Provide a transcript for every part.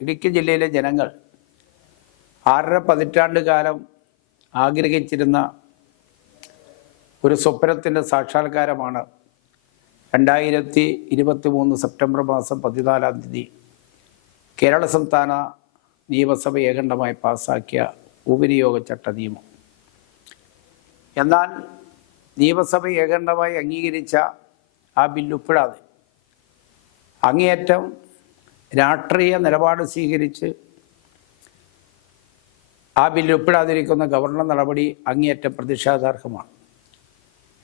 ഇടുക്കി ജില്ലയിലെ ജനങ്ങൾ ആറര പതിറ്റാണ്ട് കാലം ആഗ്രഹിച്ചിരുന്ന ഒരു സ്വപ്നത്തിന്റെ സാക്ഷാത്കാരമാണ് രണ്ടായിരത്തി ഇരുപത്തി മൂന്ന് സെപ്റ്റംബർ മാസം പതിനാലാം തീയതി കേരള സംസ്ഥാന നിയമസഭ ഏകണ്ഠമായി പാസാക്കിയ ഉപനിയോഗ ചട്ട നിയമം. എന്നാൽ നിയമസഭ ഏകണ്ഠമായി അംഗീകരിച്ച ആ ബില്ല് ഉൾപ്പെടാതെ അങ്ങേയറ്റം രാഷ്ട്രീയ നിലപാട് സ്വീകരിച്ച് ആ ബില്ല് ഒപ്പിടാതിരിക്കുന്ന ഗവർണർ നടപടി അങ്ങേയറ്റം പ്രതിഷേധാർഹമാണ്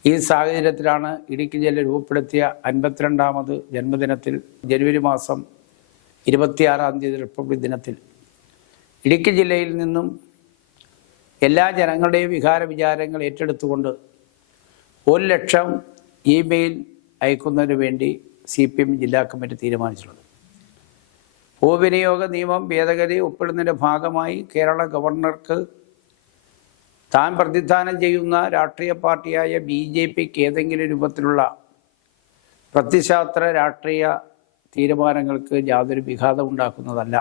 ഈ സാഹചര്യത്തിലാണ് ഇടുക്കി ജില്ല രൂപപ്പെടുത്തിയ അൻപത്തിരണ്ടാമത് ജന്മദിനത്തിൽ ജനുവരി മാസം ഇരുപത്തിയാറാം തീയതി റിപ്പബ്ലിക് ദിനത്തിൽ. ഇടുക്കി ജില്ലയിൽ നിന്നും എല്ലാ ജനങ്ങളുടെയും വികാര വിചാരങ്ങൾ ഏറ്റെടുത്തുകൊണ്ട് ഒരു ലക്ഷം ഇമെയിൽ അയക്കുന്നതിന് വേണ്ടി സി പി എം ജില്ലാ കമ്മിറ്റി തീരുമാനിച്ചിട്ടുണ്ട്. ഭൂവിനിയോഗ നിയമം ഭേദഗതി ഒപ്പിടുന്നതിന്റെ ഭാഗമായി കേരള ഗവർണർക്ക് താൻ പ്രതിദാനം ചെയ്യുന്ന രാഷ്ട്രീയ പാർട്ടിയായ ബി ജെ പിക്ക് ഏതെങ്കിലും രൂപത്തിലുള്ള പ്രത്യശാസ്ത്ര രാഷ്ട്രീയ തീരുമാനങ്ങൾക്ക് യാതൊരു വിഘാതം ഉണ്ടാക്കുന്നതല്ല.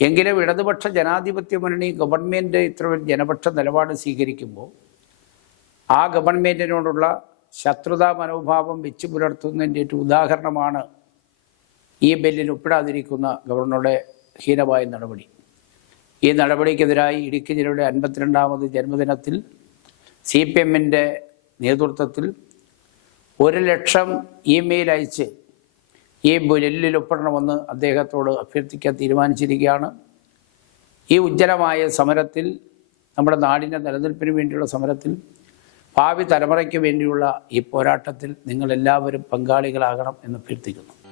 എങ്കിലും ഇടതുപക്ഷ ജനാധിപത്യ മുന്നണി ഗവൺമെന്റ് ഇത്ര ജനപക്ഷ നിലപാട് സ്വീകരിക്കുമ്പോൾ ആ ഗവൺമെന്റിനോടുള്ള ശത്രുതാ മനോഭാവം വെച്ചു പുലർത്തുന്നതിന്റെ ഒരു ഉദാഹരണമാണ് ഈ ബില്ലിൽ ഉൾപ്പെടാതിരിക്കുന്ന ഗവർണറുടെ ഹീനമായ നടപടി. ഈ നടപടിക്കെതിരായി ഇടുക്കി ജില്ലയുടെ അൻപത്തിരണ്ടാമത് ജന്മദിനത്തിൽ സി പി എമ്മിന്റെ നേതൃത്വത്തിൽ ഒരു ലക്ഷം ഇമെയിൽ അയച്ച് ഈ ബില്ലിൽ ഒപ്പിടണമെന്ന് അദ്ദേഹത്തോട് അഭ്യർത്ഥിക്കാൻ തീരുമാനിച്ചിരിക്കുകയാണ്. ഈ ഉജ്ജ്വലമായ സമരത്തിൽ നമ്മുടെ നാടിന്റെ നിലനിൽപ്പിന് വേണ്ടിയുള്ള സമരത്തിൽ ഭാവി തലമുറയ്ക്ക് വേണ്ടിയുള്ള ഈ പോരാട്ടത്തിൽ നിങ്ങളെല്ലാവരും പങ്കാളികളാകണം എന്ന് അഭ്യർത്ഥിക്കുന്നു.